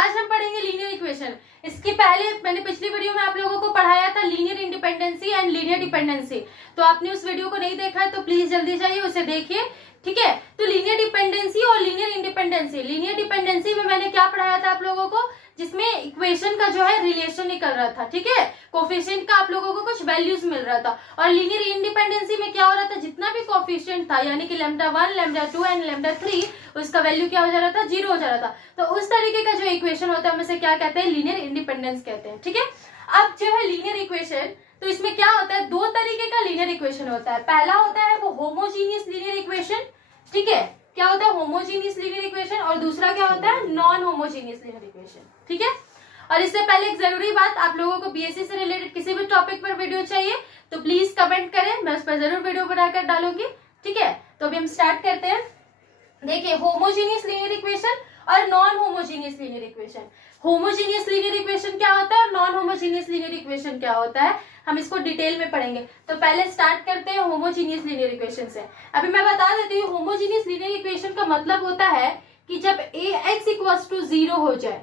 आज हम पढ़ेंगे लीनियर इक्वेशन। इसके पहले मैंने पिछली वीडियो में आप लोगों को पढ़ाया था linear independency and linear dependency. तो आपने उस वीडियो को नहीं देखा है तो प्लीज जल्दी जाइए उसे देखिए, ठीक है। तो लीनियर डिपेंडेंसी और लीनियर इंडिपेंडेंसी, लीनियर डिपेंडेंसी में मैंने क्या पढ़ाया था आप लोगों को, जिसमें इक्वेशन का जो है रिलेशन निकल रहा था, ठीक है। कोफिशिएंट का आप लोगों को कुछ वैल्यूज मिल रहा था। और लीनियर इंडिपेंडेंसी में क्या हो रहा था, जितना भी कोफिशिएंट था यानी कि λ1, λ2 एंड λ3, उसका वैल्यू क्या हो जा रहा था, 0 हो जा रहा था। तो उस तरीके का जो इक्वेशन होता है हम इसे क्या कहते हैं, लीनियर इंडिपेंडेंस कहते हैं, ठीक है। अब जो है लीनियर इक्वेशन, तो इसमें क्या होता है, दो तरीके का लीनियर इक्वेशन होता है। पहला होता है वो होमोजीनियस लीनियर इक्वेशन, ठीक है। क्या होता है, होमोजीनियस लीनियर इक्वेशन। और दूसरा क्या होता है, नॉन होमोजीनियस लीनियर इक्वेशन, ठीक है। और इससे पहले एक जरूरी बात, आप लोगों को बीएससी से रिलेटेड किसी भी टॉपिक पर वीडियो चाहिए तो प्लीज कमेंट करें, मैं उस पर जरूर वीडियो बनाकर डालूंगी, ठीक है। तो अभी हम स्टार्ट करते हैं। देखिए, होमोजीनियस लीनियर इक्वेशन और non homogeneous linear equation. Homogeneous linear equation क्या होता है और नॉन होमोजीनियस लीनियर इक्वेशन क्या होता है, हम इसको डिटेल में पढ़ेंगे। तो पहले स्टार्ट करते हैं होमोजीनियस लीनियर इक्वेशन से। अभी मैं बता देती हूँ, होमोजीनियस लीनियर इक्वेशन का मतलब होता है कि जब ax इक्वल्स टू 0 हो जाए,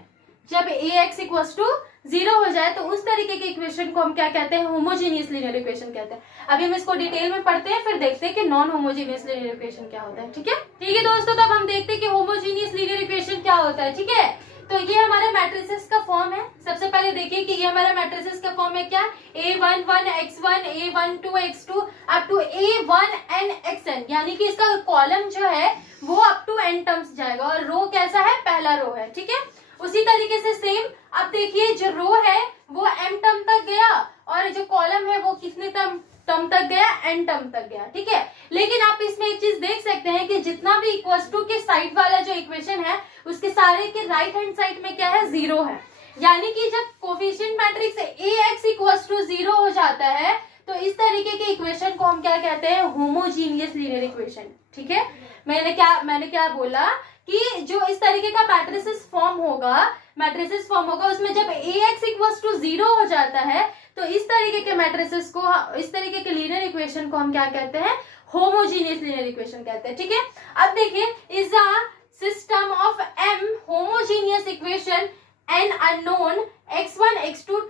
जब ax इक्वल्स टू 0 हो जाए तो उस तरीके के इक्वेशन को हम क्या कहते हैं, होमोजीनियस लीनियर इक्वेशन कहते हैं। अभी हम इसको डिटेल में पढ़ते हैं, फिर देखते हैं कि नॉन होमोजीनियस लीनियर इक्वेशन क्या होता है, ठीक है। ठीक है दोस्तों, तो अब हम देखते हैं कि होमोजीनियस लीनियर इक्वेशन क्या होता है, ठीक है। तो ये हमारे मैट्रिसेस का फॉर्म है। सबसे पहले देखिए कि ये हमारा मैट्रिसेस का फॉर्म है क्या, a11 x1 a12 x2 up to a1n xn, यानी कि इसका कॉलम जो है वो अप टू n टर्म्स जाएगा और रो कैसा है, पहला रो है, ठीक है। उसी तरीके से सेम अब देखिए, जो रो है वो m टर्म तक गया और जो कॉलम है वो कितने टर्म तक गया, n टर्म तक गया, ठीक है। लेकिन आप इसमें एक चीज देख सकते हैं कि जितना भी इक्वल्स टू के साइड वाला जो इक्वेशन है उसके सारे के राइट हैंड साइड में क्या है, 0 है। यानी कि जब coefficient matrix ax equals to 0 हो जाता है तो इस तरीके के इक्वेशन को हम क्या कहते हैं, होमोजीनियस लीनियर इक्वेशन, ठीक है। मैंने क्या बोला कि जो इस तरीके का मैट्रिसेस फॉर्म होगा उसमें जब ax इक्वल्स टू 0 हो जाता है तो इस तरीके के मैट्रिसेस को, इस तरीके के लीनियर इक्वेशन को हम क्या कहते हैं, होमोजीनियस लीनियर इक्वेशन कहते हैं, ठीक है। अब देखिए, is a system of m homogeneous equation n unknown x1 x2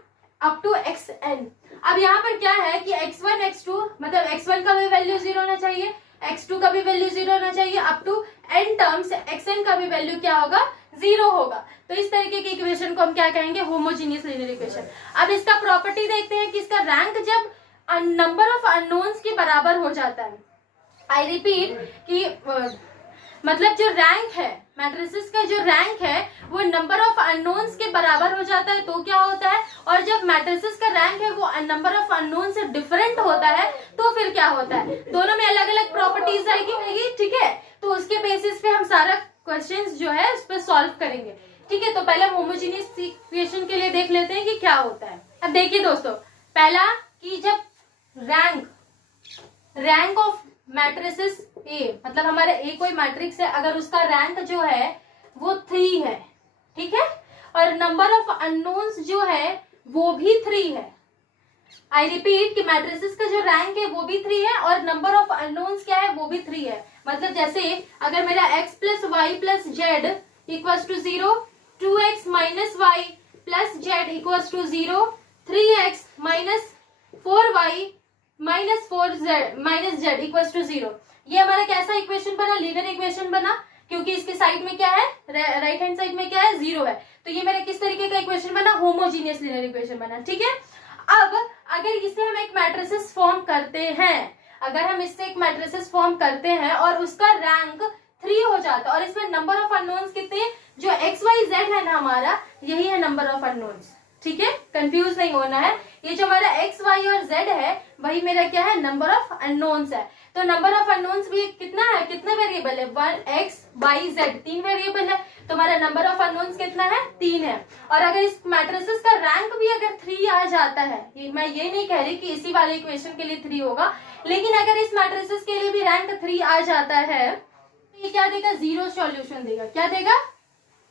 up to xn। अब यहाँ पर क्या है कि x1 x2 मतलब x1 का भी वैल्यू 0 होना चाहिए, x2 का भी वैल्यू 0 होना चाहिए, up to n terms xn का भी वैल्यू क्या होगा, 0 होगा। तो इस तरीके की इक्वेशन को हम क्या कहेंगे, होमोजीनियस लीनियर इक्वेशन। अब इसका प्रॉपर्टी देखते हैं कि इसका रैंक जब नंबर ऑफ अननोन्स के बराबर हो जाता है, आई रिपीट कि मतलब जो रैंक है मैट्रिसेस का, जो रैंक है वो नंबर ऑफ अननोन्स के बराबर हो जाता है तो क्या होता है, और जब मैट्रिसेस का रैंक है वो नंबर ऑफ अननोन से डिफरेंट होता है तो फिर क्या होता है, दोनों में अलग अलग प्रॉपर्टीज आएगी, ठीक है। तो उसके बेसिस पे हम सारा क्वेश्चंस जो है उस पर सॉल्व करेंगे, ठीक है। तो पहले हम होमोजीनियस इक्वेशन के लिए देख लेते हैं कि क्या होता है। अब देखिए दोस्तों, पहला कि जब रैंक ऑफ मैट्रिसेस A, मतलब हमारा A कोई मैट्रिक्स है, अगर उसका रैंक जो है वो 3 है, ठीक है, और नंबर ऑफ अननोन्स जो है वो भी 3 है। आई रिपीट कि मैट्रिसेस का जो रैंक है वो भी 3 है और नंबर ऑफ अननोन्स क्या है, वो भी 3 है। मतलब जैसे अगर मेरा x plus y plus z equals to 0, 2x minus y plus z equals to 0, 3x minus 4y minus 4z minus z equals to 0, ये हमारा कैसा इक्वेशन बना, लीनियर इक्वेशन बना, क्योंकि इसके साइड में क्या है, राइट हैंड साइड में क्या है, 0 है। तो ये मेरा किस तरीके का इक्वेशन बना, होमोजीनियस लीनियर इक्वेशन बना, ठीक है। अब अगर इससे हम एक मैट्रिसेस फॉर्म करते हैं, अगर हम इससे एक मैट्रिसेस फॉर्म करते हैं और उसका रैंक 3 हो जाता है और इसमें नंबर ऑफ अननोन्स कितने, जो एक्स वाई जेड है ना हमारा, यही है नंबर ऑफ अननोन्स, ठीक है। कंफ्यूज नहीं होना है, ये जो हमारा एक्स वाई और जेड है वही मेरा क्या है, नंबर ऑफ अननोन्स है। तो नंबर ऑफ अननोन्स भी कितना है, कितने वेरिएबल है, 1 x y z, 3 वेरिएबल है। तो हमारा नंबर ऑफ अननोन्स कितना है, 3 है। और अगर इस मैट्रिसेस का रैंक भी अगर 3 आ जाता है, मैं ये नहीं कह रही कि इसी वाले इक्वेशन के लिए 3 होगा, लेकिन अगर इस मैट्रिसेस के लिए भी रैंक 3 आ जाता है तो ये क्या देगा, 0 सॉल्यूशन देगा। क्या देगा,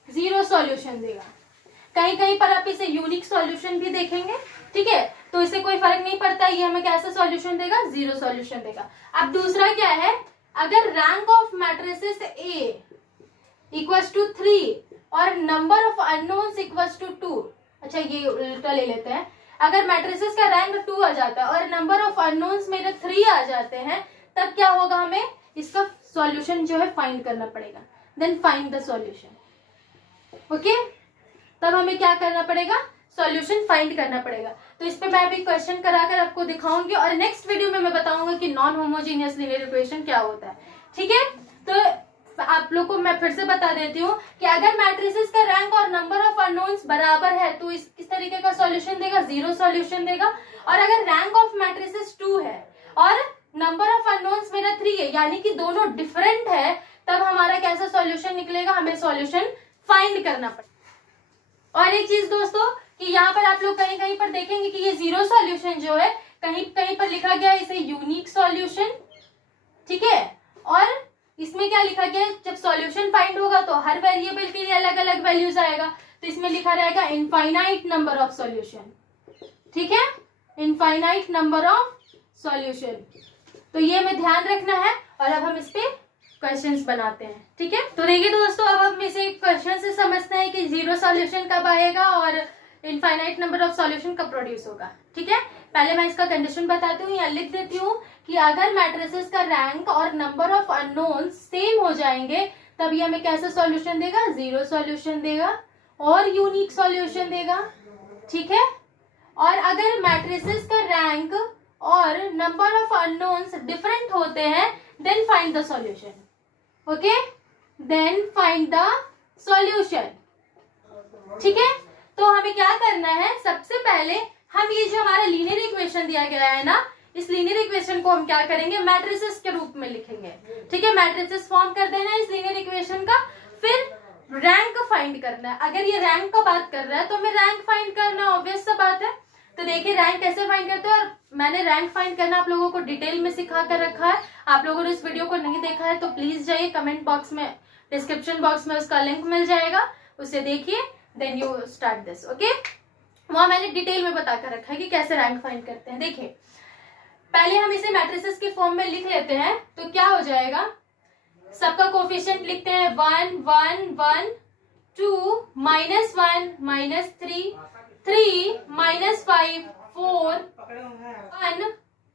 0 सॉल्यूशन देगा। कहीं कहीं पर आप इसे यूनिक सॉल्यूशन भी देखेंगे, ठीक है। तो इससे कोई फर्क नहीं पड़ता, ये हमें कैसा सॉल्यूशन देगा, 0 सॉल्यूशन देगा। अब दूसरा क्या है, अगर rank of matrices A equals to 3 और number of unknowns equals to 2। अच्छा ये उल्टा ले लेते हैं, अगर मैट्रिसेस का रैंक 2 आ जाता है और नंबर ऑफ अननोन्स मेरे 3 आ जाते हैं, तब क्या होगा, हमें इसका सॉल्यूशन जो है फाइंड करना पड़ेगा। Then find the solution. Okay, तब हमें क्या करना पड़ेगा, सॉल्यूशन फाइंड करना पड़ेगा। तो इस पे मैं अभी क्वेश्चन कराकर आपको दिखाऊंगी और नेक्स्ट वीडियो में मैं बताऊंगा कि नॉन होमोजीनियस लीनियर इक्वेशन क्या होता है। ठीक है, तो आप लोग को मैं फिर से बता देती हूँ कि अगर मैट्रिसेस का रैंक और नंबर ऑफ अननोन्स बराबर है तो इस तरीके का सॉल्यूशन देगा, 0 सॉल्यूशन देगा। और अगर रैंक ऑफ मैट्रिसेस 2 है और नंबर ऑफ अननोन्स मेरा 3 है, यानी कि दोनों डिफरेंट है, तब हमारा कैसा सॉल्यूशन निकलेगा, हमें सॉल्यूशन फाइंड करना पड़ेगा। और एक चीज दोस्तों कि यहाँ पर आप लोग कहीं कहीं पर देखेंगे कि ये 0 सॉल्यूशन जो है कहीं कहीं पर लिखा गया है इसे यूनिक सॉल्यूशन। ठीक है, और इसमें क्या लिखा गया है, जब सॉल्यूशन फाइंड होगा तो हर वेरिएबल के लिए अलग अलग वैल्यूज आएगा, तो इसमें लिखा रहेगा इनफाइनाइट नंबर ऑफ सॉल्यूशन। ठीक है, इनफाइनाइट नंबर ऑफ सॉल्यूशन। तो ये हमें ध्यान रखना है और अब हम इस पे क्वेश्चंस बनाते हैं। ठीक है, तो देखिए दोस्तों, अब हम इसे क्वेश्चन से समझते हैं कि 0 सॉल्यूशन कब आएगा और इनफाइनाइट नंबर ऑफ सॉल्यूशन कब प्रोड्यूस होगा। ठीक है, पहले मैं इसका कंडीशन बताती हूँ या लिख देती हूँ कि अगर मैट्रिसेस का रैंक और नंबर ऑफ अननोन सेम हो जाएंगे तब ये हमें कैसा सॉल्यूशन देगा, 0 सॉल्यूशन देगा और यूनिक सॉल्यूशन देगा। ठीक है, और अगर मैट्रिसेस का रैंक और नंबर ऑफ अननोन्स डिफरेंट होते हैं then find the solution. Okay, then find the solution. ठीक है, तो हमें क्या करना है, सबसे पहले हम ये जो हमारा लीनियर इक्वेशन दिया गया है ना, इस लीनियर इक्वेशन को हम क्या करेंगे, मैट्रिसेस के रूप में लिखेंगे। ठीक है, मैट्रिसेस फॉर्म कर देना है इस लीनियर इक्वेशन का, फिर रैंक फाइंड करना है। अगर ये रैंक का बात कर रहा है तो हमें रैंक फाइंड करना, ऑब्वियस सा बात है। तो देखिए रैंक कैसे फाइंड करते हैं, और मैंने रैंक फाइंड करना आप लोगों को डिटेल में सिखा कर रखा है। आप लोगों ने इस वीडियो को नहीं देखा है तो प्लीज जाइए, कमेंट बॉक्स में, डिस्क्रिप्शन बॉक्स में उसका लिंक मिल जाएगा, उसे देखिए, then you start this. Okay, वहां मैंने डिटेल में बता कर रखा है कि कैसे रैंक फाइंड करते हैं। देखिए पहले हम इसे मैट्रिसेस के फॉर्म में लिख लेते हैं, तो क्या हो जाएगा, सबका कोफिशिएंट लिखते हैं 1 1 1 2 -1 -3 3 -5 4 1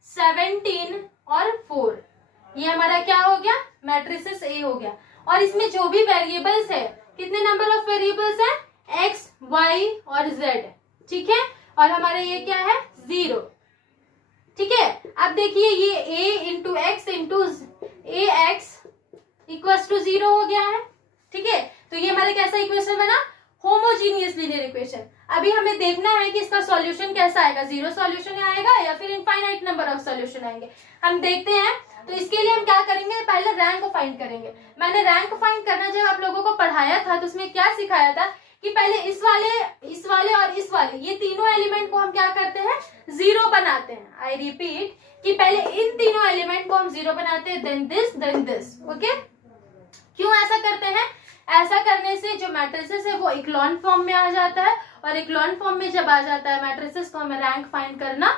17 और 4। ये हमारा क्या हो गया, मैट्रिसेस ए हो गया। और इसमें जो भी वेरिएबल्स है, कितने नंबर ऑफ वेरिएबल्स है, x y और z। ठीक है, और हमारा ये क्या है, 0। ठीक है, अब देखिए ये a into x into a x equals to 0 हो गया है। ठीक है, तो ये हमारा कैसा इक्वेशन बना, होमोजीनियस लीनियर इक्वेशन। अभी हमें देखना है कि इसका सॉल्यूशन कैसा आएगा, 0 सॉल्यूशन आएगा या फिर इनफाइनाइट नंबर ऑफ सॉल्यूशन आएंगे, हम देखते हैं। तो इसके लिए हम क्या करेंगे, पहले रैंक फाइंड करेंगे। मैंने रैंक फाइंड करना जब आप लोगों को पढ़ाया था तो उसमें क्या सिखाया था कि पहले इस वाले और इस वाले, ये तीनों एलिमेंट को हम क्या करते हैं, 0 बनाते हैं। आई रिपीट कि पहले इन तीनों एलिमेंट को हम 0 बनाते हैं, देन दिस। ओके, क्यों ऐसा करते हैं, ऐसा करने से जो मैट्रिसेस है वो इक्लॉन फॉर्म में आ जाता है, और इक्लॉन फॉर्म में जब आ जाता है मैट्रिसेस तो हमें रैंक फाइंड करना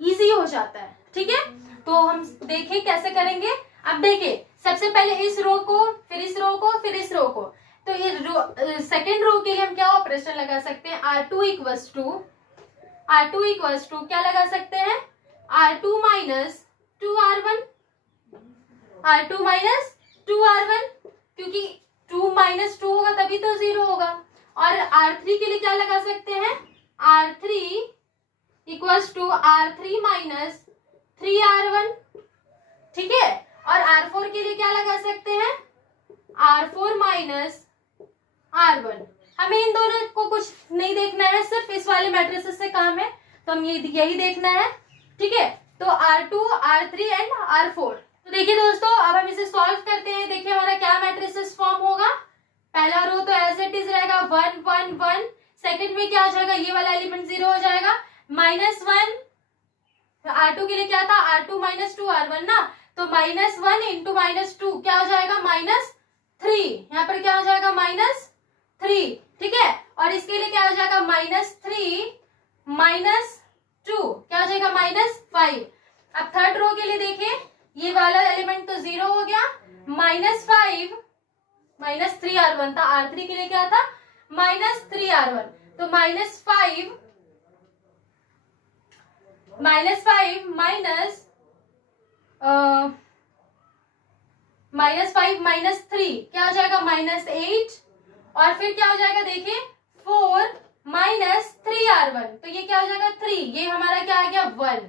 इजी हो जाता है। ठीक है, तो हम देखें कैसे करेंगे। अब देखिए सबसे पहले इस रो को, फिर इस रो को, फिर इस रो को। तो ये सेकेंड रो के लिए हम क्या ऑपरेशन लगा सकते हैं, R2 इक्वल्स टू क्या लगा सकते हैं, R2 minus 2R1, R2 minus 2R1, क्योंकि 2 माइनस 2 होगा तभी तो 0 होगा। और R3 के लिए क्या लगा सकते हैं, R3 equals to R3 minus 3R1। ठीक है, और R4 के लिए क्या लगा सकते हैं, R4 माइनस R1। हमें इन दोनों को कुछ नहीं देखना है, सिर्फ इस वाले मैट्रिसेस से काम है, तो हम यही देखना है। ठीक है, तो R2 R3 एंड R4। तो देखिए दोस्तों, अब हम इसे सॉल्व करते हैं। देखिए हमारा क्या मैट्रिसेस फॉर्म होगा, पहला रो तो एज इट इज रहेगा 1 1 1, सेकंड में क्या हो जाएगा, ये वाला एलिमेंट 0 हो जाएगा, -1। R2 के लिए क्या था, R2 माइनस 2R1 ना, तो -1 इंटू -2 क्या हो जाएगा, -3। यहाँ पर क्या हो जाएगा, -3। ठीक है, और इसके लिए क्या हो जाएगा, -3 -2 क्या हो जाएगा, -5। अब थर्ड रो के लिए देखिए, ये वाला एलिमेंट तो 0 हो गया, -5 -3R1 था, R3 के लिए क्या था माइनस 3r1, तो -5 माइनस -5 माइनस 3 क्या हो जाएगा, -8, और फिर क्या हो जाएगा देखिए 4 माइनस 3r1, तो ये क्या हो जाएगा 3, ये हमारा क्या आ गया 1।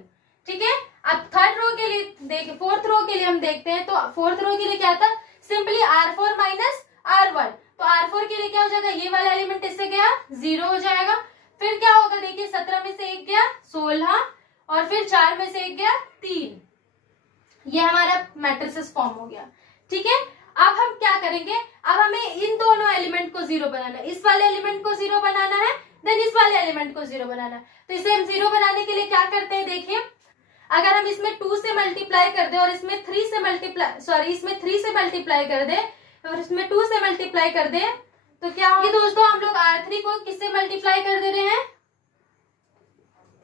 ठीक है, अब थर्ड रो के लिए देखिए, फोर्थ रो के लिए हम देखते हैं, तो फोर्थ रो के लिए क्या था, सिंपली r4 माइनस r1, तो r4 के लिए क्या हो जाएगा, ये वाला एलिमेंट इससे गया 0 हो जाएगा। फिर क्या होगा देखिए, 17 में से 1 गया 16, और फिर 4 में से 1 गया 3, ये हमारा मैट्रिसेस फॉर्म हो गया। ठीक है, अब हम क्या करेंगे, अब हमें इन दोनों एलिमेंट को 0 बनाना है, इस वाले एलिमेंट को 0 बनाना है, देन इस वाले एलिमेंट को 0 बनाना है। तो इसे हम 0 बनाने के लिए क्या करते हैं देखिए, अगर हम इसमें 2 से मल्टीप्लाई कर दे और इसमें 3 से मल्टीप्लाई इसमें 3 से मल्टीप्लाई कर दे और इसमें 2 से मल्टीप्लाई कर दे, तो क्या होगा दोस्तों, हम लोग r3 को किससे मल्टीप्लाई कर दे रहे हैं,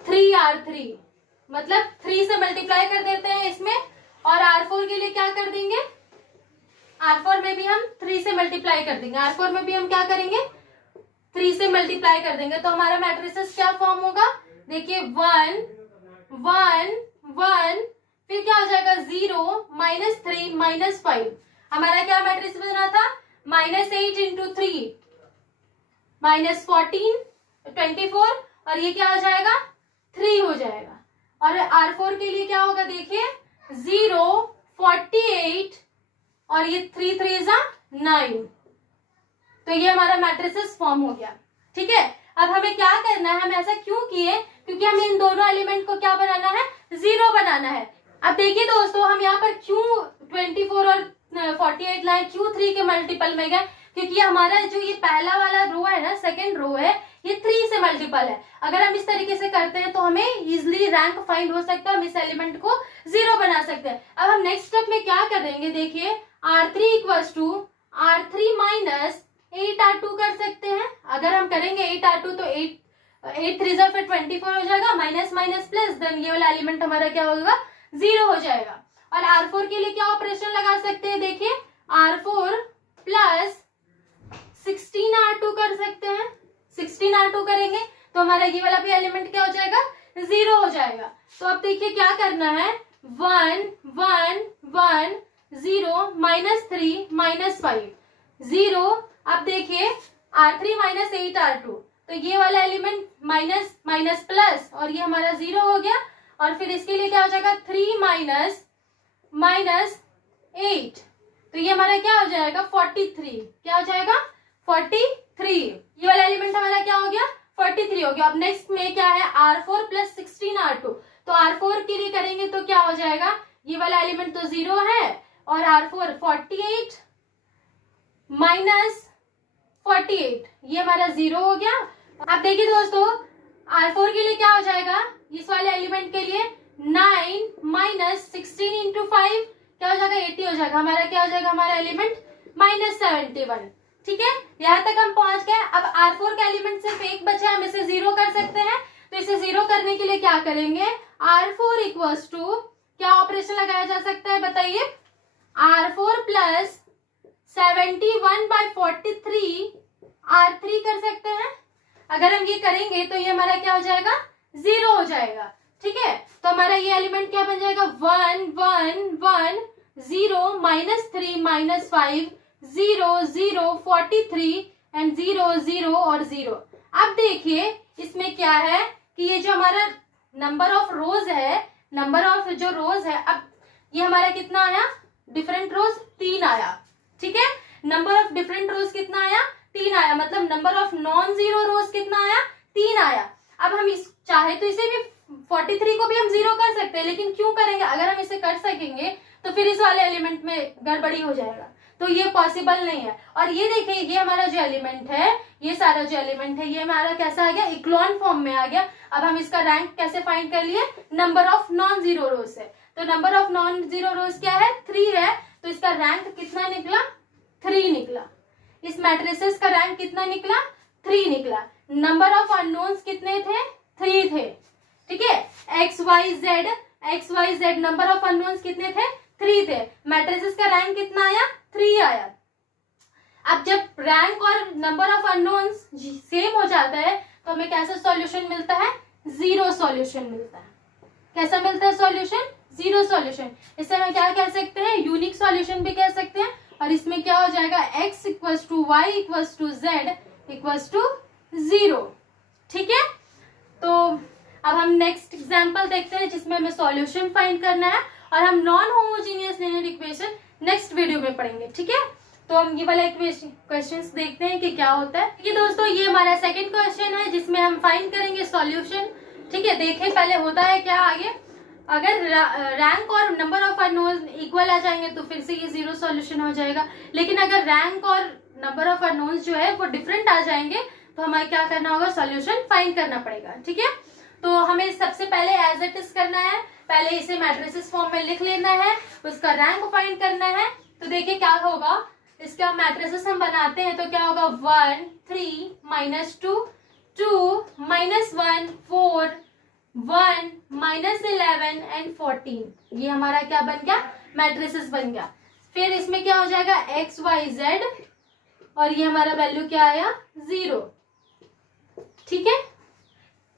3r3, मतलब 3 से मल्टीप्लाई कर देते हैं इसमें, और r4 के लिए क्या कर देंगे, r4 में भी हम 3 से मल्टीप्लाई कर देंगे, r4 में भी हम क्या करेंगे 3 से मल्टीप्लाई कर देंगे, तो हमारा मैट्रिसेस क्या फॉर्म होगा देखिए 1 1 1, फिर क्या हो जाएगा 0 -3 -5, हमारा क्या मैट्रिक्स बन रहा था, -8 इंटू 3 -14 24, और ये क्या हो जाएगा 3 हो जाएगा। और r4 के लिए क्या होगा देखिए 0 48, और ये 3 3 9, तो ये हमारा मैट्रिसेस फॉर्म हो गया। ठीक है, अब हमें क्या करना है, हम ऐसा क्यों किए, क्योंकि हमें इन दोनों एलिमेंट को क्या बनाना है, 0 बनाना है। अब देखिए दोस्तों, हम यहाँ पर क्यों 24 और 48 लाए, क्यों 3 के मल्टीपल में गए, क्योंकि हमारा जो ये पहला वाला रो है ना, सेकंड रो है, ये 3 से मल्टीपल है। अगर हम इस तरीके से करते हैं तो हमें इजिली रैंक फाइंड हो सकता है, हम इस एलिमेंट को 0 बना सकते हैं। अब हम नेक्स्ट स्टेप में क्या करेंगे देखिए, r3 equals to r3 minus 8r2 कर सकते हैं। अगर हम करेंगे 8r2 तो 8 3 फिर 24 हो जाएगा, माइनस माइनस प्लस, देन ये वाला एलिमेंट हमारा क्या होगा 0 हो जाएगा। और r4 के लिए क्या ऑपरेशन लगा सकते हैं देखिए, r4 प्लस 16r2 कर सकते हैं, 16r2 करेंगे तो हमारा ये वाला भी एलिमेंट क्या हो जाएगा 0 हो जाएगा। तो अब देखिए क्या करना है, 1 1 1 0 -3 -5 0। अब देखिए r3 माइनस 8r2, तो ये वाला एलिमेंट माइनस माइनस प्लस, और ये हमारा 0 हो गया। और फिर इसके लिए क्या हो जाएगा 3 माइनस माइनस 8, तो ये हमारा क्या हो जाएगा 43, क्या हो जाएगा 43, ये वाला एलिमेंट हमारा क्या हो गया 43 हो गया। अब नेक्स्ट में क्या है, r4 प्लस 16r2, तो r4 के लिए करेंगे तो क्या हो जाएगा, ये वाला एलिमेंट तो 0 है, और r4 48 माइनस 48, ये हमारा 0 हो गया। अब देखिए दोस्तों, r4 के लिए क्या हो जाएगा, इस वाले एलिमेंट के लिए 9 माइनस 16 इंटू 5 क्या हो जाएगा 80 हो जाएगा, हमारा क्या हो जाएगा हमारा एलिमेंट -71। ठीक है, यहाँ तक हम पहुंच गए। अब r4 का एलिमेंट सिर्फ एक बचा है, हम इसे 0 कर सकते हैं, तो इसे 0 करने के लिए क्या करेंगे, r4 इक्वल्स टू क्या ऑपरेशन लगाया जा सकता है बताइए, r4 प्लस 71/43 r3 कर सकते हैं। अगर हम ये करेंगे तो ये हमारा क्या हो जाएगा 0 हो जाएगा। ठीक है, तो हमारा ये एलिमेंट क्या बन जाएगा 1 1 1 0 -3 -5 0 0 43 एंड 0 0 और 0। अब देखिए इसमें क्या है कि ये जो हमारा नंबर ऑफ रोज है, नंबर ऑफ जो रोज है, अब ये हमारा कितना आया, डिफरेंट रोज 3 आया। ठीक है, नंबर ऑफ डिफरेंट रोज कितना आया 3 आया, मतलब नंबर ऑफ नॉन जीरो रोज कितना आया 3 आया। अब हम इस चाहे तो इसे भी 43 को भी हम 0 कर सकते हैं, लेकिन क्यों करेंगे, अगर हम इसे कर सकेंगे तो फिर इस वाले एलिमेंट में गड़बड़ी हो जाएगा, तो ये पॉसिबल नहीं है। और ये देखिए, ये हमारा जो एलिमेंट है, ये सारा जो एलिमेंट है, ये हमारा कैसा आ गया, इक्लोन फॉर्म में आ गया। अब हम इसका रैंक कैसे फाइंड कर लिए, नंबर ऑफ नॉन जीरो रोज से, तो नंबर ऑफ नॉन जीरो रोज क्या है 3 है, तो इसका रैंक कितना निकला 3 निकला। इस मैट्रिसेस का रैंक कितना निकला 3 निकला। नंबर ऑफ अननोन्स कितने थे 3 थे। ठीक है, x y z number of unknowns कितने थे 3 थे। मैट्रिसेस का रैंक कितना आया 3 आया। अब जब रैंक और नंबर ऑफ अननोन्स सेम हो जाता है तो हमें कैसा सॉल्यूशन मिलता है, जीरो सॉल्यूशन मिलता है। कैसा मिलता है सॉल्यूशन, जीरो सॉल्यूशन। इसे हम क्या कह सकते हैं, यूनिक सॉल्यूशन भी कह सकते हैं। और इसमें क्या हो जाएगा, x equals to y equals to z equals to zero. ठीक है, तो अब हम नेक्स्ट एग्जांपल देखते हैं जिसमें हमें सॉल्यूशन फाइंड करना है और हम non homogeneous linear equation next video में पढ़ेंगे। ठीक है, तो हम ये वाला क्वेश्चंस देखते हैं कि क्या होता है। ठीक है दोस्तों, ये हमारा सेकंड क्वेश्चन है जिसमें हम फाइंड करेंगे सॉल्यूशन। ठीक है, देखें पहले होता है क्या आगे। अगर रैंक और नंबर ऑफ अननोन इक्वल आ जाएंगे तो फिर से ये जीरो सॉल्यूशन हो जाएगा। लेकिन अगर रैंक और नंबर ऑफ अननोन जो है वो डिफरेंट आ जाएंगे तो हमें क्या करना होगा, सॉल्यूशन फाइंड करना पड़ेगा। ठीक है, तो हमें सबसे पहले एज इट इज करना है, पहले इसे मैट्रिसेस फॉर्म में लिख लेना है, उसका रैंक फाइंड करना है। तो देखिए क्या होगा, इसका मैट्रिसेस हम बनाते हैं तो क्या होगा, 1 3 -2 2 -1 4 1 -11 एंड 14। ये हमारा क्या बन गया, मैट्रिसेस बन गया। फिर इसमें क्या हो जाएगा, x y z और ये हमारा वैल्यू क्या आया, 0। ठीक है,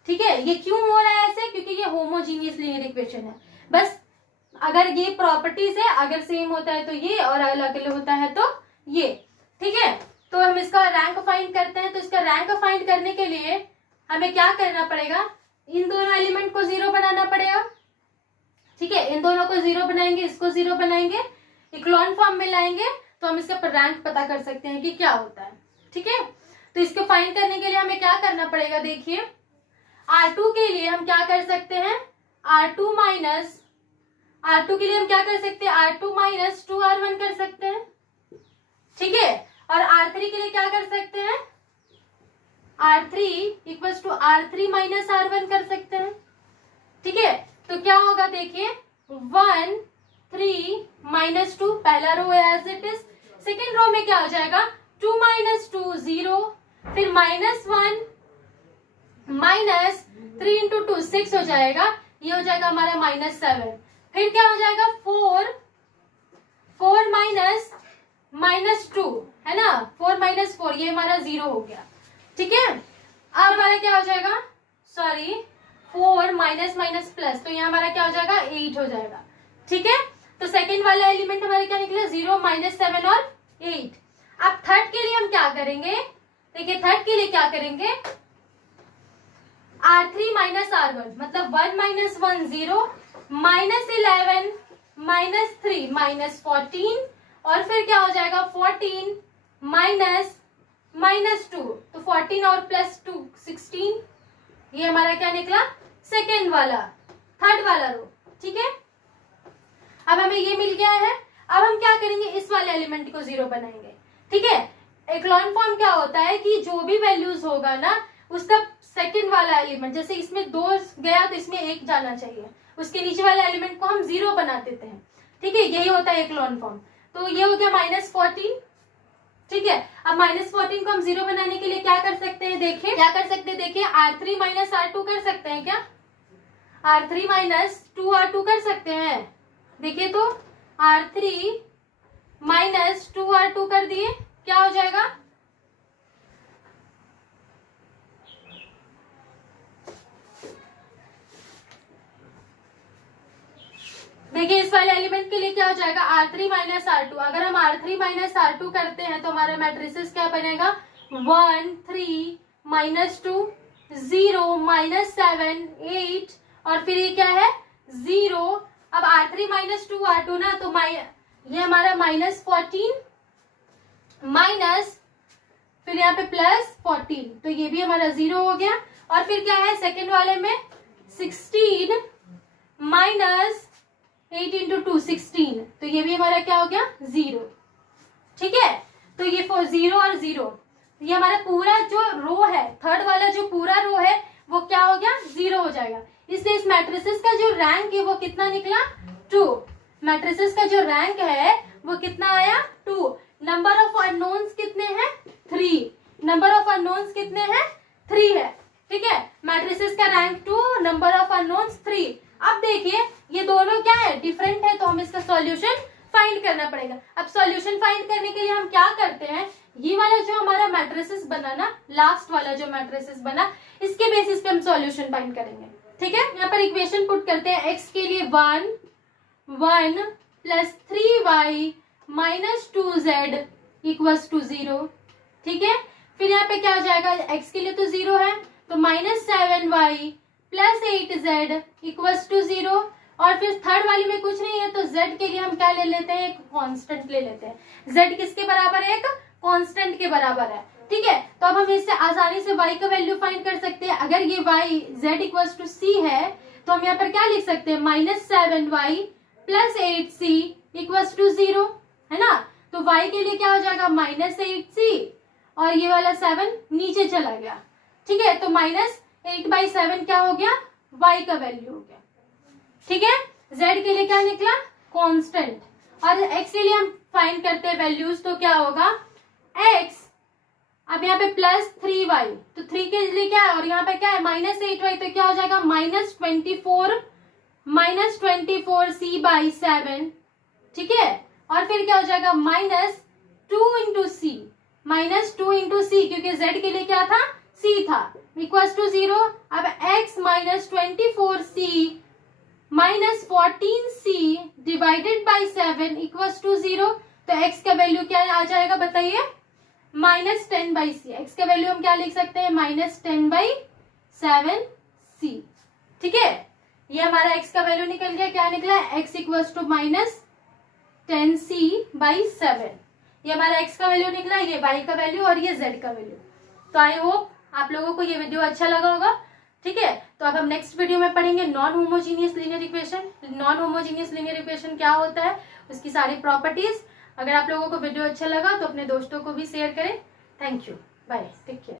ठीक है, ये क्यों हो रहा है ऐसे, क्योंकि ये होमोजीनियस लीनियर इक्वेशन है। बस अगर ये प्रॉपर्टीज है, अगर सेम होता है तो ये और अलग अलग होता है तो ये। ठीक है, तो हम इसका रैंक फाइंड करते हैं। तो इसका रैंक फाइंड करने के लिए हमें क्या करना पड़ेगा, इन दोनों एलिमेंट को जीरो बनाना पड़ेगा। ठीक है, इन दोनों को जीरो बनाएंगे, इसको जीरो बनाएंगे, इक्लोन फॉर्म में लाएंगे तो हम इसका रैंक पता कर सकते हैं कि क्या होता है। ठीक है, तो इसको फाइंड करने के लिए हमें क्या करना पड़ेगा, देखिए R2 के लिए हम क्या कर सकते हैं, R2 के लिए हम क्या कर सकते हैं, R2 - 2R1 कर सकते हैं। ठीक है, और R3 के लिए क्या कर सकते हैं, R3 equals to R3 - R1 कर सकते हैं। ठीक है, तो क्या होगा, देखिए 1 3 -2 पहला रो है as it is. Second row में क्या हो जाएगा, 2 - 2 0, फिर -1 -3 × 2 6 हो जाएगा, ये हो जाएगा हमारा -7। फिर क्या हो जाएगा, 4 -2 है ना, 4 - 4 ये हमारा 0 हो गया। ठीक है, अब हमारा क्या हो जाएगा, सॉरी 4 प्लस, तो यहाँ हमारा क्या हो जाएगा, 8 हो जाएगा। ठीक है, तो सेकंड वाला एलिमेंट हमारे क्या निकला, 0 -7 और 8। अब थर्ड के लिए हम क्या करेंगे, देखिए थर्ड के लिए क्या करेंगे, R3 - R1 मतलब 1 - 1 0 -11 -3 -14 और फिर क्या हो जाएगा, 14 -2, तो 14 और +2 16। ये हमारा क्या निकला, सेकेंड वाला, थर्ड वाला रो। ठीक है, अब हमें ये मिल गया है। अब हम क्या करेंगे, इस वाले एलिमेंट को जीरो बनाएंगे। ठीक है, एक्लॉन फॉर्म क्या होता है कि जो भी वैल्यूज होगा ना उसका सेकंड वाला एलिमेंट, जैसे इसमें 2 गया तो इसमें 1 जाना चाहिए, उसके नीचे वाले एलिमेंट को हम जीरो बना देते हैं। ठीक है, यही होता है एक्लॉन फॉर्म। तो ये हो गया -14। ठीक है, अब -14 को हम जीरो बनाने के लिए क्या कर सकते हैं, देखिए क्या कर सकते हैं, देखिए R3 - R2 कर सकते हैं क्या, R3 - 2R2 कर सकते हैं। देखिए तो R3 - 2R2 कर दिए, क्या हो जाएगा, देखिए इस वाले एलिमेंट के लिए क्या हो जाएगा, R3 - R2। अगर हम R3 - R2 करते हैं तो हमारा मैट्रिसेस क्या बनेगा, 1 3 -2 0 -7 8 और फिर ये क्या है, 0। अब R3 - 2R2 ना, तो ये हमारा -14 माइनस फिर यहाँ पे +14, तो ये भी हमारा 0 हो गया। और फिर क्या है सेकेंड वाले में, 16 -8 × 2 16, तो ये भी हमारा क्या हो गया, 0। ठीक है, तो ये 0 और 0, ये हमारा पूरा जो रो है, थर्ड वाला जो पूरा रो है वो क्या हो गया, 0 हो जाएगा। इसलिए इस मैट्रिसेस का जो रैंक है वो कितना निकला, 2। मैट्रिसेस का जो रैंक है वो कितना आया, 2। नंबर ऑफ अननोन्स कितने हैं, 3। नंबर ऑफ अननोन्स कितने हैं, 3 है। ठीक है, मैट्रिसेस का रैंक 2, नंबर ऑफ अननोन्स 3। अब देखिए ये दोनों क्या है, डिफरेंट है, तो हम इसका सॉल्यूशन फाइंड करना पड़ेगा। अब सॉल्यूशन फाइंड करने के लिए हम क्या करते हैं, ये वाला जो हमारा मैट्रिसेस बना ना, लास्ट वाला जो मैट्रिसेस बना, इसके बेसिस पे हम सॉल्यूशन फाइंड करेंगे। ठीक है, यहाँ पर इक्वेशन पुट करते हैं। x के लिए 1 plus 3y minus 2z equals to 0। ठीक है, फिर यहाँ पे क्या हो जाएगा, x के लिए तो 0 है, तो minus 7y plus 8z equals to 0। और फिर थर्ड वाली में कुछ नहीं है, तो z के लिए हम क्या ले लेते हैं, एक कांस्टेंट ले लेते हैं। z किसके बराबर है, एक कांस्टेंट के बराबर है। ठीक है, तो अब हम इससे आसानी से y का वैल्यू फाइंड कर सकते हैं। अगर ये y z equals to c है, तो हम यहाँ पर क्या लिख सकते हैं, minus 7y plus 8c equals to 0, है ना। तो y के लिए क्या हो जाएगा, माइनस 8c, और ये वाला 7 नीचे चला गया। ठीक है, तो माइनस 8/7 क्या हो गया, y का वैल्यू हो गया। ठीक है, z के लिए क्या निकला, कांस्टेंट, और x के लिए हम फाइंड करते हैं वैल्यूज, तो क्या होगा x, अब यहाँ पे प्लस 3y, तो 3 के लिए क्या है, और यहाँ पे क्या है माइनस 8y, तो क्या हो जाएगा माइनस 24c/7। ठीक है, और फिर क्या हो जाएगा माइनस 2 इंटू सी, क्योंकि z के लिए क्या था, c था, इक्वल्स टू 0। अब x minus 24c minus 14c divided by 7 equals to 0। तो x का वैल्यू क्या आ जाएगा बताइए, माइनस 10/c। x का वैल्यू हम क्या लिख सकते हैं, माइनस 10/7c। ठीक है, ये हमारा x का वैल्यू निकल गया, क्या निकला, x equals to minus 10c/7। ये हमारा x का वैल्यू निकला, ये y का वैल्यू और ये z का वैल्यू। तो आई होप आप लोगों को ये वीडियो अच्छा लगा होगा। ठीक है, तो अब हम नेक्स्ट वीडियो में पढ़ेंगे non homogeneous linear equation. Non homogeneous linear equation क्या होता है, उसकी सारी प्रॉपर्टीज। अगर आप लोगों को वीडियो अच्छा लगा तो अपने दोस्तों को भी शेयर करें। Thank you, bye, take care.